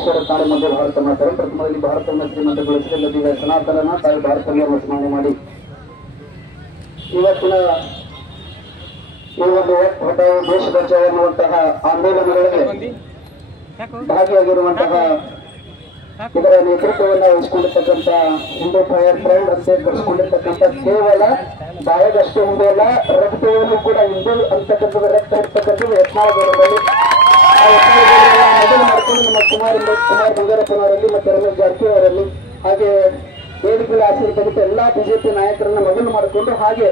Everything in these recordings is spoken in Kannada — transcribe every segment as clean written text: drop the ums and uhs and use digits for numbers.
ಬಸವೇಶ್ವರ ತಾಳೆ ಮಧ್ಯ ಭಾರತ ಮಾತಾರೆ ಪ್ರಥಮದಲ್ಲಿ ಭಾರತವನ್ನು ಶ್ರೀಮಂತಗೊಳಿಸಿದ ಸನಾತನನ ತಾಯಿ ಭಾರತವನ್ನು ಸ್ಮರಣೆ ಮಾಡಿ ಇವತ್ತಿನ ಈ ಒಂದು ದೇಶ ಬಚಾವ್ ಎನ್ನುವಂತಹ ಆಂದೋಲನಗಳಲ್ಲಿ ಭಾಗಿಯಾಗಿರುವಂತಹ ಇದರ ನೇತೃತ್ವವನ್ನು ವಹಿಸಿಕೊಂಡಿರ್ತಕ್ಕಂಥ ಹಿಂದೂ ಫೈರ್ ಫ್ರಂಟ್ ಅಂತ ಕರೆಸಿಕೊಂಡಿರ್ತಕ್ಕಂಥ ಕೇವಲ ಬಾಯದಷ್ಟೇ ಹಿಂದೂ ಅಲ್ಲ ರಕ್ತವನ್ನು ಕೂಡ ಹಿಂದೂ ಅಂತಕ್ಕಂಥದ್ದು ರಕ್ತ ಇರ್ತಕ್ಕಂಥದ್ದು ಯತ್ನಾಳಗೌಡರಲ್ಲಿ ಆ ಯತ್ನಾಳಗೌಡರ ಮೊದಲು ಮಾಡಿಕೊಂಡು ನಮ್ಮ ಕುಮಾರ್ ಬಂಗಾರಪ್ಪನವರಲ್ಲಿ ಮತ್ತು ರಮೇಶ್ ಜಾರಕಿಹೊಳಿ ಅವರಲ್ಲಿ ಹಾಗೆ ವೇದಿಕೆಯಲ್ಲಿ ಆಶೀರ್ವದಿಸಿದ ಎಲ್ಲಾ ಬಿಜೆಪಿ ನಾಯಕರನ್ನ ಮೊದಲು ಮಾಡಿಕೊಂಡು ಹಾಗೆ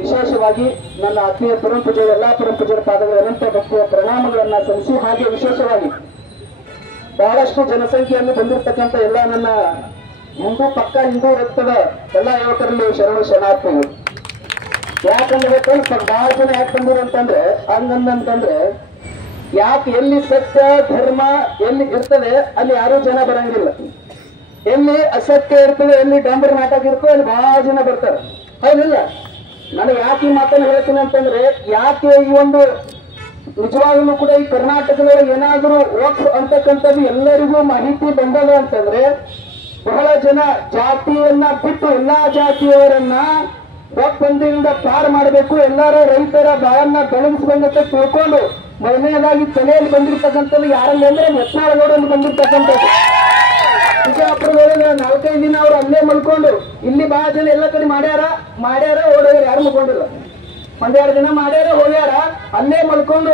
ವಿಶೇಷವಾಗಿ ನನ್ನ ಆತ್ಮೀಯ ಪರಮಪೂಜ್ಯರ ಎಲ್ಲಾ ಪರಮಪೂಜ್ಯರ ಪಾದಗಳ ಅನಂತ ಭಕ್ತಿಯ ಪ್ರಣಾಮಗಳನ್ನ ಸಲ್ಲಿಸಿ ಹಾಗೆ ವಿಶೇಷವಾಗಿ ಬಹಳಷ್ಟು ಜನಸಂಖ್ಯೆಯನ್ನು ಬಂದಿರತಕ್ಕಂಥ ಎಲ್ಲ ನನ್ನ ಹಿಂದೂ ಪಕ್ಕ ಹಿಂದೂ ರಕ್ತದ ಎಲ್ಲ ಯುವಕರಲ್ಲಿ ಶರಣು ಶರಣಾರ್ಥಿಗಳು ಯಾಕಂದ್ರೆ ಬಹಳ ಜನ ಯಾಕೆ ಬಂದಿರು ಅಂತಂದ್ರೆ ಹಂಗಂತಂದ್ರೆ ಯಾಕೆ ಎಲ್ಲಿ ಸತ್ಯ ಧರ್ಮ ಎಲ್ಲಿ ಇರ್ತದೆ ಅಲ್ಲಿ ಯಾರೂ ಜನ ಬರಂಗಿಲ್ಲ, ಎಲ್ಲಿ ಅಸತ್ಯ ಇರ್ತದೆ ಎಲ್ಲಿ ಡಂಬರ್ ನಾಟಕ ಇರ್ತದೆ ಅಲ್ಲಿ ಬಹಳ ಜನ ಬರ್ತಾರೆ. ಹೌದಿಲ್ಲ? ನಾನು ಯಾಕೆ ಈ ಮಾತನ್ನು ಹೇಳ್ತೀನಿ ಅಂತಂದ್ರೆ ಯಾಕೆ ಈ ಒಂದು ನಿಜವಾಗ್ಲೂ ಕೂಡ ಈ ಕರ್ನಾಟಕದೊಳಗೆ ಏನಾದರೂ ವಕ್ಫ್ ಅಂತಕ್ಕಂಥದ್ದು ಎಲ್ಲರಿಗೂ ಮಾಹಿತಿ ಬಂದದ ಅಂತಂದ್ರೆ ಬಹಳ ಜನ ಜಾತಿಯನ್ನ ಬಿಟ್ಟು ಎಲ್ಲಾ ಜಾತಿಯವರನ್ನ ವಕ್ಫ್ ಬಂದಿಯಿಂದ ಪಾರ್ ಮಾಡಬೇಕು, ಎಲ್ಲರ ರೈತರ ಬಾಳನ್ನ ಬೆಳಗಿಸ್ಬೇಕಂತ ತಿಳ್ಕೊಂಡು ಮೊದಲನೇದಾಗಿ ತಲೆಯಲ್ಲಿ ಬಂದಿರ್ತಕ್ಕಂಥದ್ದು ಯಾರಲ್ಲಿ ಅಂದ್ರೆ ಯತ್ನಾಳಗೌಡರಲ್ಲಿ ಬಂದಿರ್ತಕ್ಕಂಥದ್ದು. ಬಿಜಾಪುರದೊಳಗೆ 4-5 ದಿನ ಅವ್ರು ಅಲ್ಲೇ ಮಲ್ಕೊಂಡು ಇಲ್ಲಿ ಬಹಳ ಜನ ಎಲ್ಲ ಕಡೆ ಮಾಡ್ಯಾರ ಓಡೋಗ್ಯಾರ, ಯಾರು ಮಲ್ಕೊಂಡಿಲ್ಲ. 1-2 ದಿನ ಮಾಡ್ಯಾರ ಹೋಗ್ಯಾರ, ಅಲ್ಲೇ ಮಲ್ಕೊಂಡು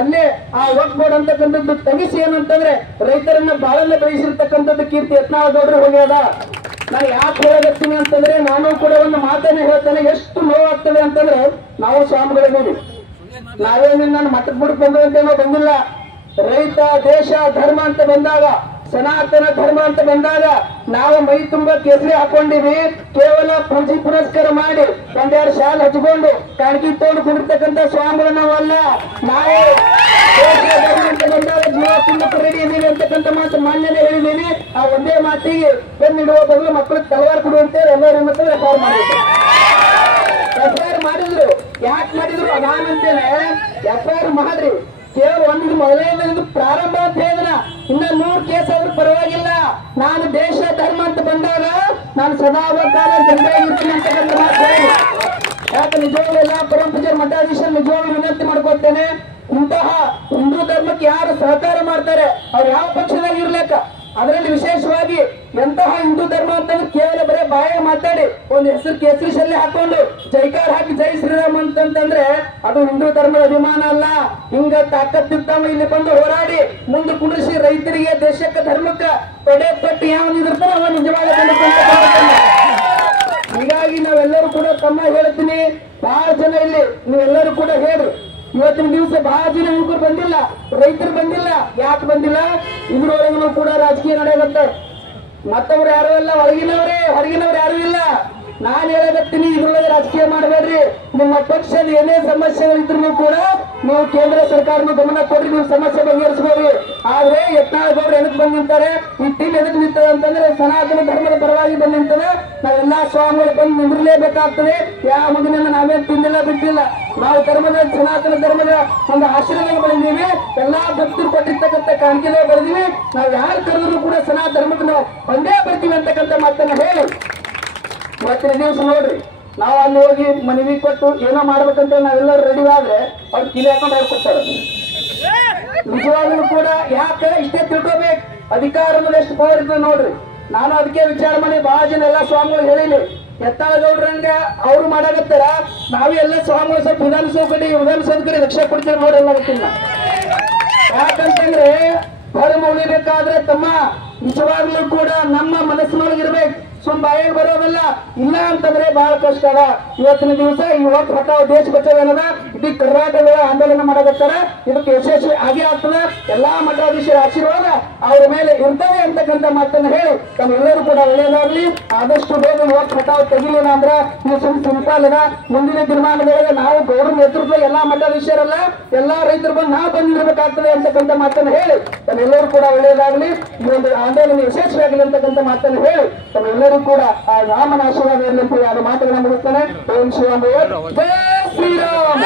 ಅಲ್ಲೇ ಆ ವಕ್ಫ್ ಬೋರ್ಡ್ ಅಂತಕ್ಕಂಥದ್ದು ತೆಗಿಸಿ ಏನಂತಂದ್ರೆ ರೈತರನ್ನ ಬಾಳನ್ನ ಬೆಳೆಸಿರ್ತಕ್ಕಂಥದ್ದು ಕೀರ್ತಿ ಯತ್ನಾಳಗೌಡರು ಹೋಗ್ಯಾದ. ನಾನು ಯಾಕೆ ಹೇಳಕತ್ತೀನಿ ಅಂತಂದ್ರೆ ನಾನು ಕೂಡ ಒಂದು ಮಾತನ್ನ ಹೇಳ್ತೇನೆ. ಎಷ್ಟು ನೋವಾಗ್ತದೆ ಅಂತಂದ್ರೆ ನಾವು ಸ್ವಾಮಿಗಳಿದ್ದೀವಿ, ನಾವೇನು ನಾನು ಮಠಕ್ಕೆ ಬಿಟ್ಟು ಬಂದಂತೇನೋ ಬಂದಿಲ್ಲ. ರೈತ ದೇಶ ಧರ್ಮ ಅಂತ ಬಂದಾಗ, ಸನಾತನ ಧರ್ಮ ಅಂತ ಬಂದಾಗ ನಾವು ಮೈ ತುಂಬಾ ಕೇಸರಿ ಹಾಕೊಂಡಿವಿ. ಕೇವಲ ಪೂಜೆ ಪುರಸ್ಕಾರ ಮಾಡಿ 1-2 ಶಾಲೆ ಹಚ್ಕೊಂಡು ಕಾಣಿಕೆ ತಗೊಂಡು ಕುಡಿರ್ತಕ್ಕಂಥ ಸ್ವಾಮಿಗಳು ನಾವಲ್ಲ. ನಾವು ದೇಶ ಧರ್ಮ ಅಂತ ಬಂದಾಗ ಜೀವ ತುಂಬಕ್ಕೆ ರೆಡಿ ಇದೀವಿ ಅಂತಕ್ಕಂಥ ಮಾತು ಮಾನ್ಯನೇ ಹೇಳಿದ್ದೀನಿ. ಆ ಒಂದೇ ಮಾತಿಗೆ ಬೆನ್ನಿಡುವ ಬದಲು ಮಕ್ಕಳಿಗೆ ತಲವಾರು ಕೊಡುವಂತೆ ಎಲ್ಲರೂ ಎಫ್ಐಆರ್ ಮಾಡಿದ್ರು. ಎಫ್ಐಆರ್ ಮಾಡಿದ್ರು. ಯಾಕೆ ಮಾಡಿದ್ರು ಅದಾನಂತೇನೆ ಎಫ್ಐಆರ್ ಮಾಡ್ರಿ. ಕೇವಲ ಒಂದು ಮೊದಲನೇದು ಪ್ರಾರಂಭ ಅಂತ ಹೇಳಿದ್ರ ಇನ್ನ 100 ಕೇಸ್ ಆದ್ರೂ ಪರವಾಗಿಲ್ಲ. ನಾನು ದೇಶ ಧರ್ಮ ಅಂತ ಬಂದಾಗ ನಾನು ಸದಾಕಾಲ ಇರ್ತೀನಿ ಅಂತಕ್ಕಂಥ ಮಾತು ಹೇಳಿ. ಯಾಕೆ ನಿಜವಾಗ್ಲೂ ಎಲ್ಲ ಪರಮಪೂಜ್ಯರ ಮಠಾಧೀಶರು ನಿಜವಾಗ್ಲೂ ವಿನಂತಿ ಮಾಡ್ಕೊತೇನೆ, ಇಂತಹ ಹಿಂದೂ ಧರ್ಮಕ್ಕೆ ಯಾರು ಸಹಕಾರ ಮಾಡ್ತಾರೆ ಅವ್ರು ಯಾವ ಪಕ್ಷದಾಗ ಇರ್ಲೇಕ, ಅದರಲ್ಲಿ ವಿಶೇಷವಾಗಿ ಎಂತಹ ಹಿಂದೂ ಧರ್ಮ ಅಂತಂದ್ರೆ ಕೇವಲ ಬರೇ ಬಾಯ ಮಾತಾಡಿ ಒಂದು ಹೆಸರು ಕೇಸರಿ ಶಲ್ಯ ಹಾಕೊಂಡು ಜೈಕಾರ ಹಾಕಿ ಜೈ ಶ್ರೀರಾಮ್ ಅಂತಂದ್ರೆ ಅದು ಹಿಂದೂ ಧರ್ಮದ ಅಭಿಮಾನ ಅಲ್ಲ. ಹಿಂಗ ತಾಕತ್ತಿರ್ತಾವ ಇಲ್ಲಿ ಬಂದು ಹೋರಾಡಿ ಮುಂದೆ ಕುಂಡ್ರಿಸಿ ರೈತರಿಗೆ ದೇಶಕ್ಕೆ ಧರ್ಮಕ್ಕೆ ತೊಡೆ ಪಟ್ಟಿ ಯಾವ ನಿಂದಿರ್ತಾನೆ ಅವ ನಿಜವಾದ. ಹೀಗಾಗಿ ನಾವೆಲ್ಲರೂ ಕೂಡ ತಮ್ಮ ಹೇಳ್ತೀನಿ, ಬಹಳ ಜನ ಇಲ್ಲಿ ನೀವೆಲ್ಲರೂ ಕೂಡ ಹೇಳ್ರಿ, ಇವತ್ತಿನ ದಿವಸ ಬಹಳ ಜನ ಯುವಕರು ಬಂದಿಲ್ಲ, ರೈತರು ಬಂದಿಲ್ಲ. ಯಾಕೆ ಬಂದಿಲ್ಲ? ಇದ್ರೊಳಗೂ ಕೂಡ ರಾಜಕೀಯ ನಡೆಯತ್ತೆ. ಮತ್ತವ್ರು ಯಾರು ಇಲ್ಲ, ಹೊರಗಿನವ್ರು ಯಾರು ಇಲ್ಲ. ನಾನು ಹೇಳಕತ್ತೀನಿ, ಇದ್ರೊಳಗೆ ರಾಜಕೀಯ ಮಾಡಬೇಡ್ರಿ. ನಿಮ್ಮ ಪಕ್ಷದ ಏನೇ ಸಮಸ್ಯೆಗಳಿದ್ರು ಕೂಡ ನೀವು ಕೇಂದ್ರ ಸರ್ಕಾರದ ಗಮನ ಕೊಡ್ರಿ, ನೀವು ಸಮಸ್ಯೆ ಬಗೆಹರಿಸಬಹುದು. ಆದ್ರೆ ಯತ್ನಾಳಗೌಡರು ಎದಕ್ ಬಂದ್ ನಿಂತಾರೆ, ಈ ಟೀಮ್ ಎದಕ್ ನಿಂತದ ಅಂತಂದ್ರೆ ಸನಾತನ ಧರ್ಮದ ಪರವಾಗಿ ಬಂದ್ ನಿಂತದೆ. ನಾವೆಲ್ಲಾ ಸ್ವಾಮಿಗಳು ಬಂದು ನಿಂದಿರಲೇಬೇಕಾಗ್ತದೆ. ಯಾವ ಮಗನನ್ನ ನಾವೇನ್ ತಿಂದಿಲ್ಲ ಬಿಟ್ಟಿಲ್ಲ. ನಾವು ಸನಾತನ ಧರ್ಮದ ಒಂದು ಆಶ್ರಯದಲ್ಲಿ ಬೆಳೆದೀವಿ. ಎಲ್ಲಾ ಭಕ್ತರು ಕೊಟ್ಟಿರ್ತಕ್ಕಂಥ ಕಾಣಿಕೆಗಳು ಬೆಳೆದಿವಿ. ನಾವು ಯಾರು ಕರೆದ್ರು ಕೂಡ ಸನಾತನ ಧರ್ಮಕ್ಕೆ ನಾವು ಒಂದೇ ಬರ್ತೀವಿ ಅಂತಕ್ಕಂಥ ಮಾತನ್ನ ಹೇಳಿ ಇವತ್ತಿನ ದಿವಸ ನೋಡ್ರಿ, ನಾವು ಅಲ್ಲಿ ಹೋಗಿ ಮನವಿ ಕೊಟ್ಟು ಏನೋ ಮಾಡ್ಬೇಕಂತ ನಾವೆಲ್ಲರೂ ರೆಡಿ ಆದ್ರೆ ಅವ್ರು ಕಿಲಿ ಹಾಕೊಂಡು ಹೇಳ್ಕೊಡ್ತಾರೆ. ನಿಜವಾಗ್ಲೂ ಕೂಡ ಯಾಕೆ ಇಷ್ಟೇ ತಿಳ್ಕೋಬೇಕು, ಅಧಿಕಾರದ ಎಷ್ಟು ಪವರ್ ಇರ್ತದೆ ನೋಡ್ರಿ. ನಾನು ಅದಕ್ಕೆ ವಿಚಾರ ಮಾಡಿ ಬಹಳ ಜನ ಎಲ್ಲಾ ಸ್ವಾಮಿಗಳು ಹೇಳಿನಿ, ಯತ್ನಾಳಗೌಡ್ರಂಗ ಅವ್ರು ಮಾಡಾಕತ್ತಾರ, ನಾವೇ ಎಲ್ಲ ಸ್ವಾಮಿಗಳು ಸ್ವಲ್ಪ ವಿಧಾನಸೌಧ ಕಡೆ ರಕ್ಷೆ ಕೊಡ್ತೀವಿ ನೋಡಲ್ಲ ಗೊತ್ತಿಲ್ಲ. ಯಾಕಂತಂದ್ರೆ ಧರ್ಮ ಉಳಿಬೇಕಾದ್ರೆ ತಮ್ಮ ನಿಜವಾಗ್ಲೂ ಕೂಡ ನಮ್ಮ ಮನಸ್ಸಿನೊಳಗಿರ್ಬೇಕು, ಬಾಯಿಗೆ ಬರೋದಲ್ಲ. ಇಲ್ಲ ಅಂತಂದ್ರೆ ಬಹಳ ಕಷ್ಟ ಅದ. ಇವತ್ತಿನ ದಿವಸ ಇವತ್ತು ಹಠಾವ್ ದೇಶ ಬಚಾವ್ ಏನದ ಇಡೀ ಕರ್ನಾಟಕದ ಆಂದೋಲನ ಮಾಡಕತ್ತಾರ. ಇದಕ್ಕೆ ಯಶಸ್ವಿ ಆಗೇ ಆಗ್ತದೆ. ಎಲ್ಲಾ ಮಠಾಧೀಶರ ಆಶೀರ್ವಾದ ಅವ್ರ ಮೇಲೆ ಇರ್ತವೆ ಅಂತಕ್ಕಂಥ ಮಾತನ್ನ ಹೇಳಿ ತಮ್ಮೆಲ್ಲರೂ ಕೂಡ ಒಳ್ಳೆಯದಾಗ್ಲಿ. ಆದಷ್ಟು ಬೇಗ ಇವತ್ತು ಹಠಾವ್ ತೆಗಿಲಿಲ್ಲ ಅಂದ್ರ ನೀವು ಸಿಂಪಾಲನ ಮುಂದಿನ ದಿನಮಾನದೊಳಗೆ ನಾವು ಗೌರವ ನೇತೃತ್ವ ಎಲ್ಲಾ ಮಠಾಧೀಶರಲ್ಲ ಎಲ್ಲಾ ರೈತರು ಬಂದು ನಾವು ಬಂದಿರ್ಬೇಕಾಗ್ತದೆ ಅಂತಕ್ಕಂಥ ಮಾತನ್ನ ಹೇಳಿ ತಮ್ಮೆಲ್ಲರೂ ಕೂಡ ಒಳ್ಳೆಯದಾಗ್ಲಿ. ಈ ಒಂದು ಆಂದೋಲನ ಯಶಸ್ವಿಯಾಗಲಿ ಅಂತಕ್ಕಂಥ ಮಾತನ್ನು ಹೇಳಿ ತಮ್ಮೆಲ್ಲರೂ ಕೂಡ ಆ ರಾಮನ ಆಶೀರ್ವಾದ ಇರಲಿ ಅಂತ ಯಾರು ಮಾತುಗಳನ್ನು ಮುಗಿಸ್ತಾನೆ. ಓಂ ಶ್ರೀರಾಮ್ ಜಯ ಶ್ರೀರಾಮ್.